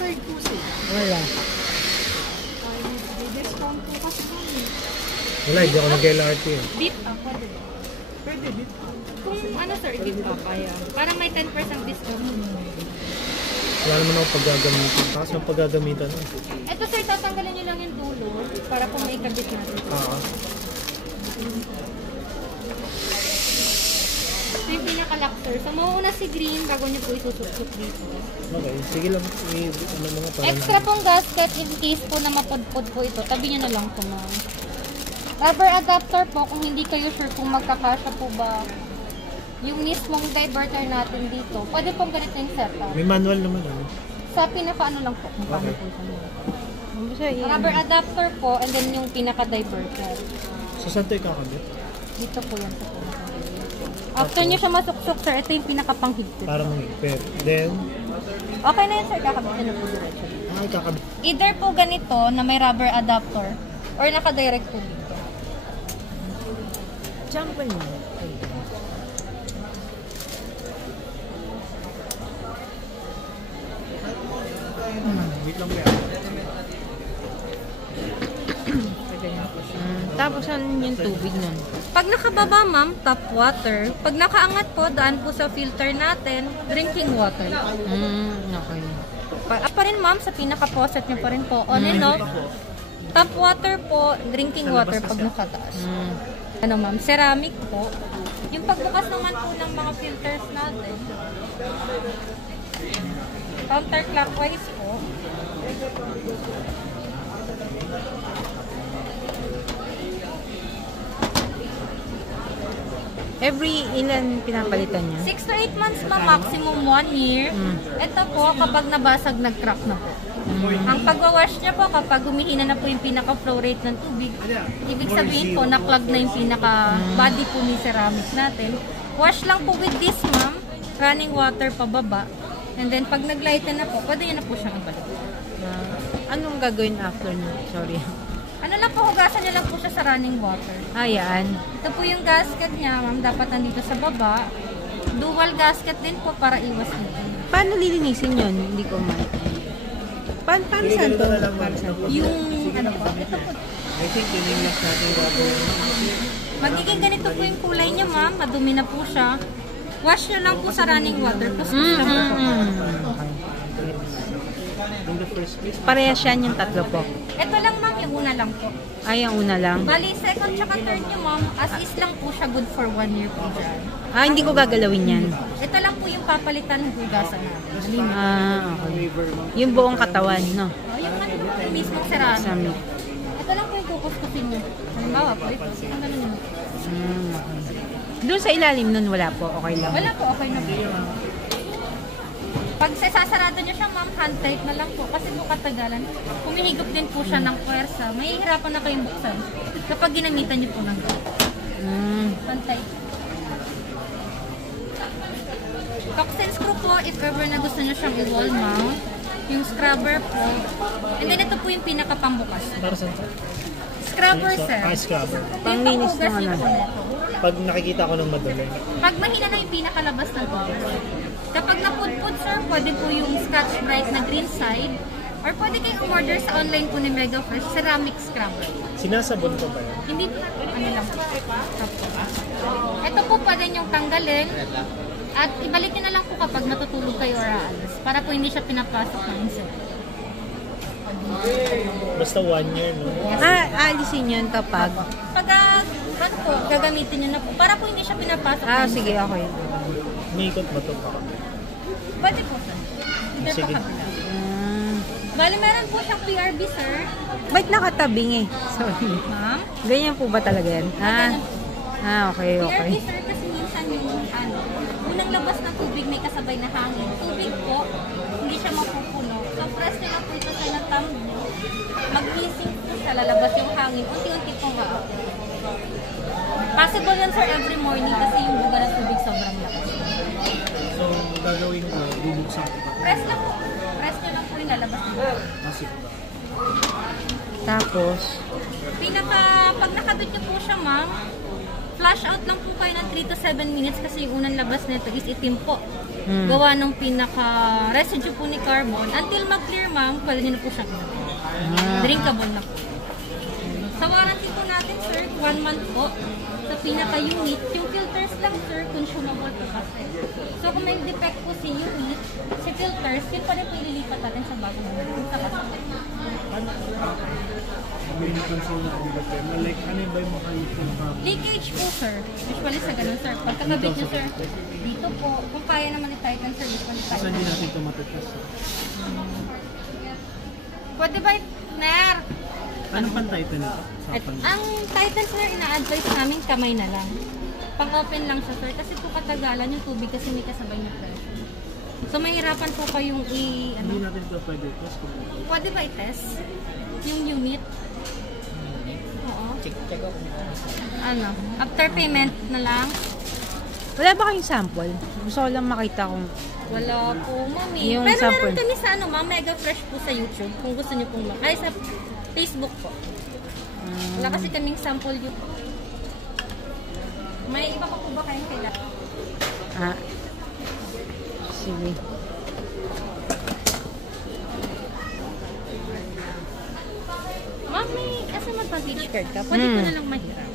card po sir. Wala. May discount po kasi kami. Wala, hindi ako nag-LRT eh. Beep up, pwede ba? Pwede dito. Kung ano sir, beep up, kaya. Parang may 10% discount. Wala naman ako paggagamitan. Tapos ng paggagamitan. Ito sir, tatanggalin nyo lang yung dulo para kung may kabit natin. Ito yung pinaka-lock sir. So, mauuna si green bago nyo po isusukot dito. Okay, sige lang. Ano mga parang... Extra pong gasket in case po na mapudpud po ito. Tabi nyo na lang po ma'am. Rubber adapter po kung hindi kayo sure kung magkakasya po ba yung mismong diverter natin dito. Pwede pong ganito yung setup. May manual naman ano. Sa pinaka-ano lang po kung paano Okay. po ito. Rubber adapter po and then yung pinaka-diverter. So saan ito ikakabit? Dito po yan sa pinaka. After nyo siya masuksok sir, ito yung pinaka-panghigpit. Para mag-higpit. Then, Okay na yun sir, kakabitin na po diretso. ikakabit. Either po ganito na may rubber adapter or naka-direct po dito. Diyan ba niya? Wait lang ba? Tapos ano yung tubig nun? Pag nakababa ma'am, tap water. Pag nakaangat po, daan po sa filter natin, drinking water. Okay. Pa rin ma'am, sa pinaka-faucet nyo pa rin po, on and off. Tap water po, drinking water pag nakataas. Ano ma'am, ceramic po. Yung pagbukas naman po ng mga filters natin, counterclockwise po. Every ilan pinapalitan niya? 6 to 8 months ma'am, maximum 1 year. Ito po, kapag nabasag, nag-crack na po. Ang pagwawash niya po, kapag humihina na po yung pinaka-flow rate ng tubig, ibig sabihin po, na-clog na yung pinaka-body po ni ceramic natin. Wash lang po with this ma'am, running water pababa. And then, pag nag-lighten na po, pwede yun na po siyang ibalik. Anong gagawin after niya? Sorry. Ano lang po, hugasan niya lang po siya sa running water. Ayan. Ito po yung gasket niya, ma'am, dapat nandito sa baba. Dual gasket din po para iwas nito. Paano lilinisin yun? Hindi ko paano saan to? Para saan to? Yung, ano po, ito po. I think yun yung last natin gagawin. Magiging ganito po yung kulay niya, ma'am. Madumi na po siya. Wash nyo lang po sa running water. Kuskus lang po. In the first place. Parehas yan yung tatlo po. Ito lang, ma'am, yung una lang po. Ay, ang una lang. Bali, second tsaka third nyo, ma'am, as is lang po siya, good for 1 year po dyan. Ah, hindi ko gagalawin yan. Ito lang po yung papalitan ng hugasan natin. Ah, okay. Yung buong katawan, no? Yung ano po, yung mismong ceramic. Ceramic. Ito lang po yung kukuskusin nyo. Halimbawa po, ito. Ang ganun nyo. Okay. Doon sa ilalim nun, wala po. Okay lang. Wala po, okay na po. Pag sasarado nyo siya, ma'am, hand tight na lang po. Kasi po katagalan, humihigop din po siya ng puwersa. May hirapan na kayong buksan kapag ginamitan nyo po ng hand tight. Coxswain screw po, if ever na gusto nyo siyang i-wall mount. Yung scrubber po. And then ito po yung pinaka-pambukas. Para saan to? Scrubber, sir. Scrubber. Panglinis Yung panghugas ng nyo ano. po nito. Pag nakikita ko ng madumi. Pag mahina na yung pinakalabas ng tubig. Kapag napudpud, sir, pwede po yung Scotch Brite na green side. Or pwede kayong umorder sa online po ni Mega Fresh, ceramic scrubber. Sinasabon ko pa yan. Hindi po, ano lang po. Ito po pwede niyong tanggalin. At ibalik niyo na lang po kapag matutulog kayo or aalis. Para po hindi siya pinapasok ng insect. Basta 1 year, no? Ah, alisin yun kapag... Pag, ano po, gagamitin niyo na po. Para po hindi siya pinapasok Ah, ng sige, okay. Umiikot ba ito? Pwede po, sir. Either Sige. pa kabila. Bali, meron po siyang PRB, sir. Ba't nakatabing eh? Sorry. Ma'am? Ganyan po ba talaga yan? Okay, okay. PRB, sir, kasi minsan yung unang labas ng tubig may kasabay na hangin. Tubig po, hindi siya mapupuno. So, press nyo lang po ito sa natambo. Mag-missing po siya, lalabas yung hangin. Unti-unti po ma-up. Possible yan, sir, every morning kasi yung buga ng tubig sobrang lakas. So, gagawin ko, bubuksan ko pa. Press lang po. Press nyo lang po yung lalabas. Tapos, Pag nakadot nyo po siya, ma'am, Flush out lang po kayo ng 3 to 7 minutes kasi yung unang labas nito is itim po. Gawa ng pinaka-residue po ni carbon. Until mag-clear, ma'am, pwede nyo na po siya. Drinkable na po. Sa warranty po natin, sir, 1 month po. Sa pinaka-unit, yung filters lang, sir, consumable po kasi. So, kung may defect po si unit, si filters, yun pa rin po ililipat natin sa bago sa customer. May napansin na ulit eh. Like, ano ba yung makalikon pa? Leakage po, sir. Usually sa ganun, sir. Pagkakabit nyo, sir, dito po. Kung kaya naman i-tighten, sir, dito Kasi i-tighten. hindi natin ito matitas. Pwede ba, Ner? Anong pan-tighten ito? Ang tighten, sir, ina-advise namin kamay na lang. Pang-open lang siya, sir. Kasi po katagalan yung tubig kasi may kasabay na pressure. So, mahirapan po kayong Hindi natin ito pwede test. Pwede ba i-test? Yung unit? Oo. Check out. Ano? After payment na lang? Wala ba kayong sample? Gusto ko lang makita kung... Wala po, mami. Yung Pero sample. meron kami sa ma'am, Mega Fresh po sa YouTube. Kung gusto niyo pong ay, sa Facebook po. Wala kasi kaming sample yun. May iba pa po ba kayong kailangan? Ah. Sige. Ma'am, may advantage card ka. Pwede ko na lang mahirap.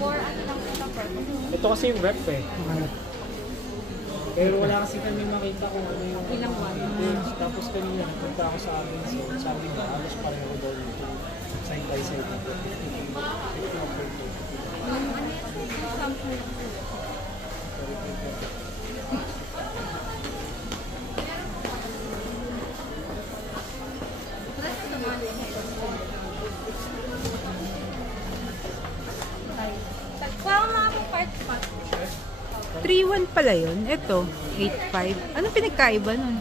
For ano lang po sa purpose. Ito kasi yung rep eh. Pero wala kasi kami makita kung ano yung Ilang one. Tapos kanina, punta ako sa amin. So, sabi ko, halos pareho daw yung side by side. Yung ano yung sample. Parang mga po part. 3-1 pala yun. Ito, 8-5. Anong pinagkaiba nun?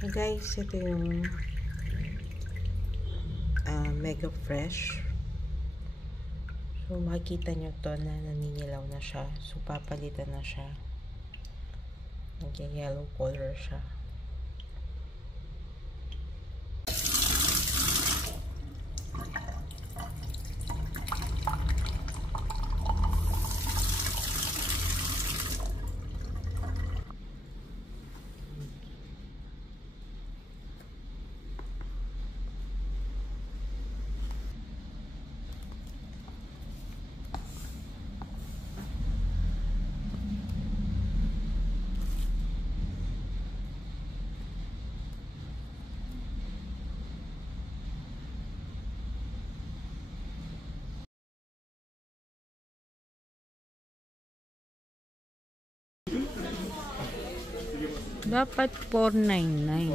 So guys, ito yung Mega Fresh. So makikita nyo to na naninilaw na siya. So papalitan na siya. Nag-yellow color siya. Dapat 499.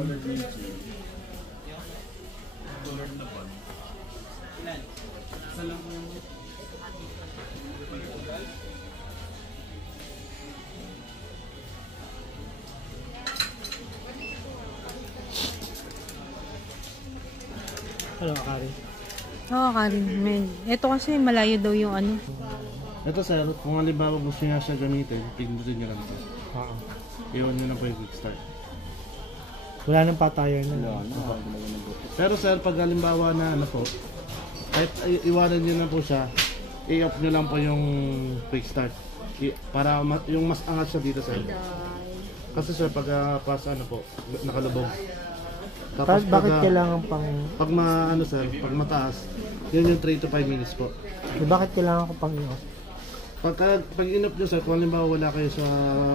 Hello, Kari. Oo, Karin. Ito kasi malayo daw yung ano. Ito sir, kung halimbawa gusto niya siya gamitin, pindutin niyo lang ito. Iwan niyo na po yung quick start. Wala nang patayan na. Pero sir, pag halimbawa na ano po, kahit iwanan niyo na po siya, i-off niyo lang po yung quick start. Para yung mas angat siya dito sir. Kasi sir, pag pas ano po, nakalubog. Tapos Bakit kailangan pang... Pag ano sir, pag mataas, yun yung 3 to 5 minutes po. Bakit kailangan ko pang i-off? Pag in-off nyo sir, kung halimbawa wala kayo sa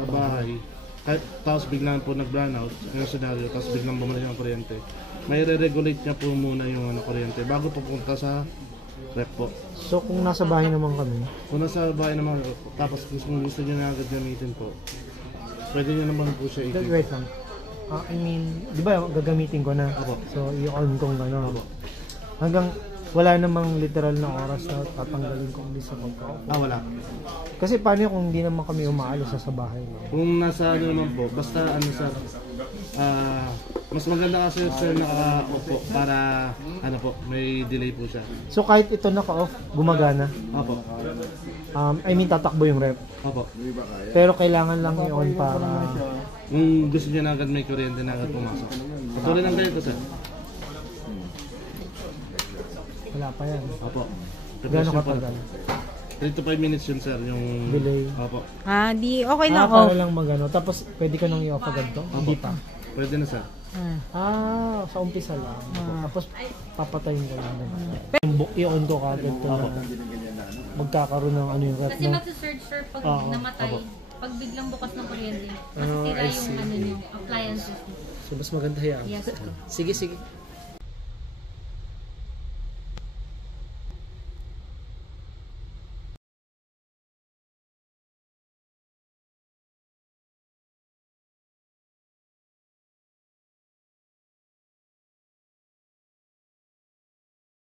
bahay, tapos biglang po nag-brownout, yung scenario, tapos biglang bumalik ang kuryente, may re-regulate niya po muna yung kuryente bago pupunta sa rep po. So kung nasa bahay naman kami? Kung nasa bahay naman, tapos kung gusto nyo na agad gamitin po, pwede nyo naman po siya i-click. Wait lang. I mean, di ba gagamitin ko na? Opo. So i-on kong gano'n. Opo. Hanggang wala namang literal na oras na tatanggalin ko ulit sa pagkaupo. Wala. Kasi paano kung hindi naman kami umaalis sa bahay? No? Kung nasa ano naman po, basta ano sir, mas maganda kasi sir nakaupo para ano po, may delay po siya. So kahit ito naka-off, gumagana? Opo. I mean, tatakbo yung rep. Opo. Pero kailangan lang i-on para... Kung gusto niya na agad may kuryente na agad pumasok. Patuloy ng ganito sir. Wala pa yan. Opo. Gano'ng katagal? 3 to 5 minutes yun sir, yung... Delay. Opo. Di okay lang para off. lang magano. Tapos pwede ka nang i-off agad to? Hindi pa. Pwede na sir. Sa umpisa lang. Tapos papatayin ko lang. I-on ko kagad to na magkakaroon ng ano yung rep, Kasi no? mag-search sir pag namatay. Pag biglang bukas ng kuryente, masisira I yung see. ano nyo, appliances. So mas maganda yan. Yes. Sige, sige.